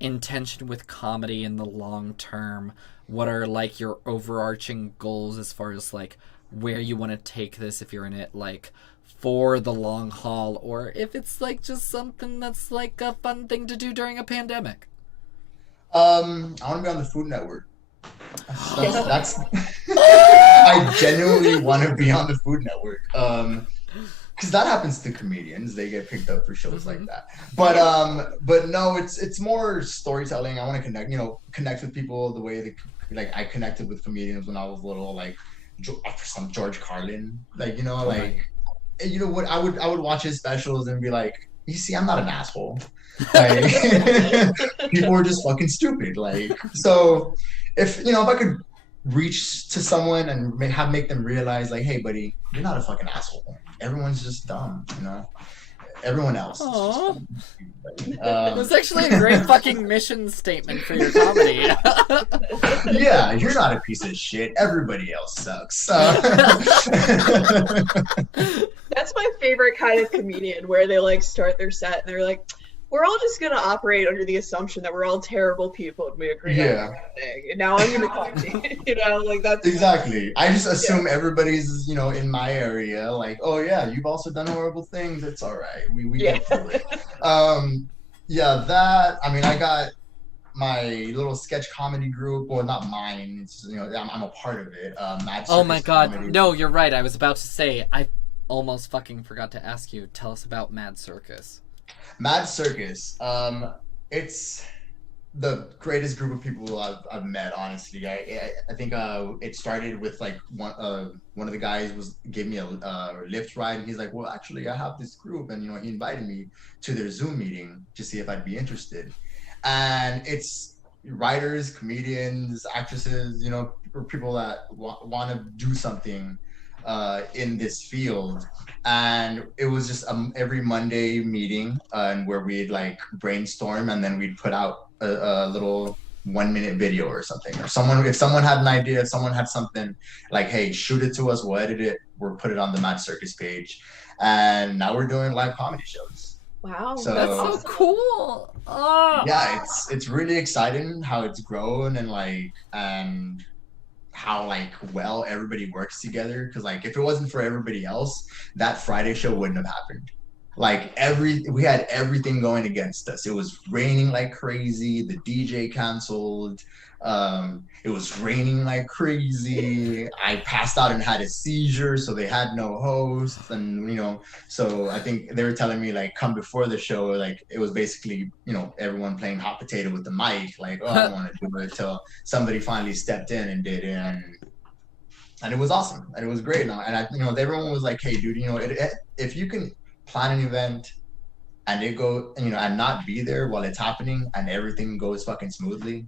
intention with comedy in the long term? What are like your overarching goals as far as like where you want to take this, if you're in it like for the long haul, or if it's like just something that's like a fun thing to do during a pandemic? I want to be on the Food Network. That's I genuinely want to be on the Food Network. Because that happens to comedians; they get picked up for shows like that. But no, it's more storytelling. I want to connect with people the way like I connected with comedians when I was little, like some George Carlin, like what I would watch his specials and be like, you see, I'm not an asshole. Like, people are just fucking stupid. Like, so if I could reach to someone and make them realize, like, hey, buddy, you're not a fucking asshole. Everyone's just dumb, Everyone else. That's actually a great fucking mission statement for your comedy. Yeah, you're not a piece of shit. Everybody else sucks. That's my favorite kind of comedian, where they like start their set and they're like, we're all just gonna operate under the assumption that we're all terrible people and we agree on everything. And now I'm gonna talk to you, like that's exactly. I just assume everybody's, in my area, like, oh yeah, you've also done horrible things. It's all right. We get through it. That. I mean, I got my little sketch comedy group. Well, not mine. It's I'm a part of it. Mad Circus oh my god, Comedy. No, you're right. I was about to say I almost fucking forgot to ask you. Tell us about Mad Circus. Mad Circus. It's the greatest group of people I've met. Honestly, I think it started with like one of the guys gave me a Lyft ride, and he's like, well, actually, I have this group, and he invited me to their Zoom meeting to see if I'd be interested. And it's writers, comedians, actresses, or people that want to do something in this field. And it was just every Monday meeting, and where we'd like brainstorm, and then we'd put out a little 1-minute video or something. Or if someone had an idea, if someone had something, like, hey, shoot it to us, we'll edit it, we'll put it on the Mad Circus page. And now we're doing live comedy shows. Wow, so that's so cool. Yeah, it's really exciting how it's grown and how well everybody works together. Because if it wasn't for everybody else, that Friday show wouldn't have happened. We had everything going against us. It was raining like crazy. The DJ canceled. It was raining like crazy. I passed out and had a seizure, so they had no host. And so I think they were telling me come before the show, it was basically everyone playing hot potato with the mic. I don't want to do it till somebody finally stepped in and did it. And it was awesome, and it was great. And everyone was like, "Hey, dude, if you can plan an event and it go, and not be there while it's happening, and everything goes fucking smoothly,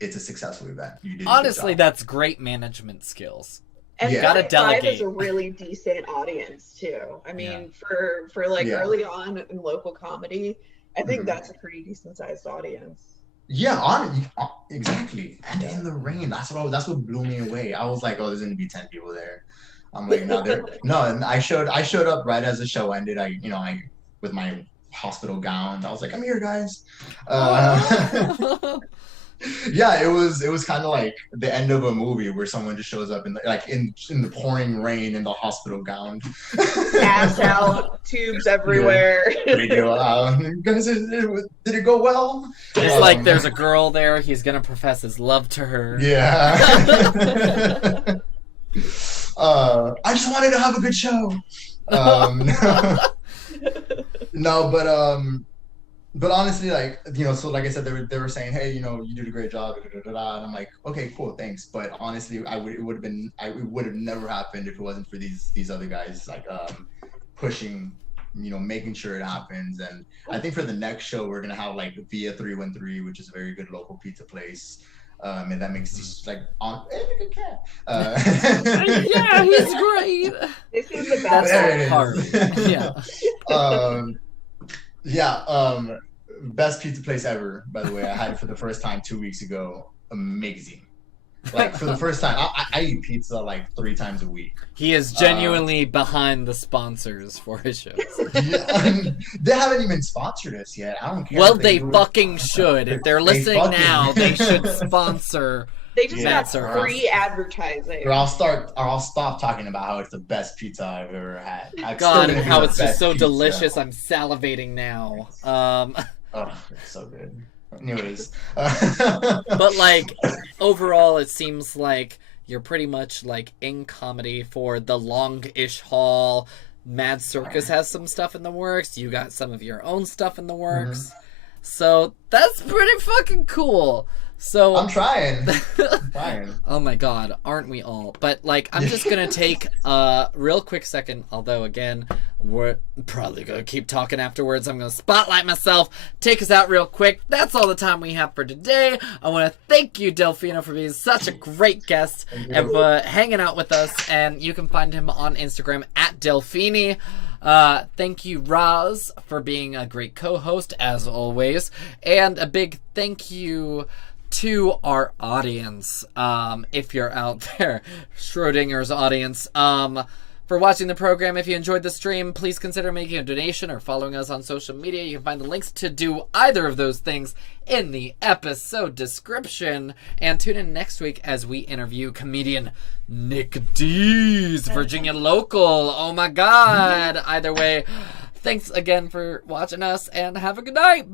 it's a successful event." You did Honestly, that's great management skills. And you gotta delegate. Is a really decent audience too. I mean, for early on in local comedy, I think that's a pretty decent sized audience. Yeah, exactly. And in the rain, that's what blew me away. I was like, "Oh, there's gonna be 10 people there." I'm like, no. And I showed up right as the show ended. I with my hospital gown. I was like, "I'm here, guys." Yeah, it was kind of like the end of a movie where someone just shows up in the pouring rain in the hospital gown. Pass out, tubes everywhere. Yeah. Guys, did it go well? It's there's a girl there. He's gonna profess his love to her. Yeah. I just wanted to have a good show. No, but honestly, so like I said, they were saying, "Hey, you did a great job," and I'm like, "Okay, cool, thanks." But honestly, it would have never happened if it wasn't for these other guys pushing, making sure it happens. And I think for the next show, we're gonna have Via 313, which is a very good local pizza place. And that makes this on. Hey, look at Cat. Yeah, he's great. This is the best part. Yeah. Best pizza place ever. By the way, I had it for the first time 2 weeks ago. Amazing. For the first time, I eat pizza 3 times a week. He is genuinely behind the sponsors for his shows. Yeah, they haven't even sponsored us yet. I don't care. Well, they fucking should. If they're listening now, they should sponsor. They just got free advertising. Or I'll stop talking about how it's the best pizza I've ever had. God, and how it's just so delicious. I'm salivating now. Oh, it's so good. Anyways. But overall, it seems like you're pretty much in comedy for the long-ish haul. Mad Circus has some stuff in the works. You got some of your own stuff in the works. So that's pretty fucking cool. So I'm trying. Oh my god, aren't we all? But I'm just gonna take a real quick second, although again, we're probably gonna keep talking afterwards. I'm gonna spotlight myself, take us out real quick. That's all the time we have for today. I wanna thank you, Delfino, for being such a great guest and for hanging out with us. And you can find him on Instagram at Delfini. Thank you, Roz, for being a great co-host as always. And a big thank you to our audience, if you're out there, Schrodinger's audience, for watching the program. If you enjoyed the stream, please consider making a donation or following us on social media. You can find the links to do either of those things in the episode description. And tune in next week as we interview comedian Nick Dees, Virginia local. Oh my god. Either way, thanks again for watching us and have a good night. Bye.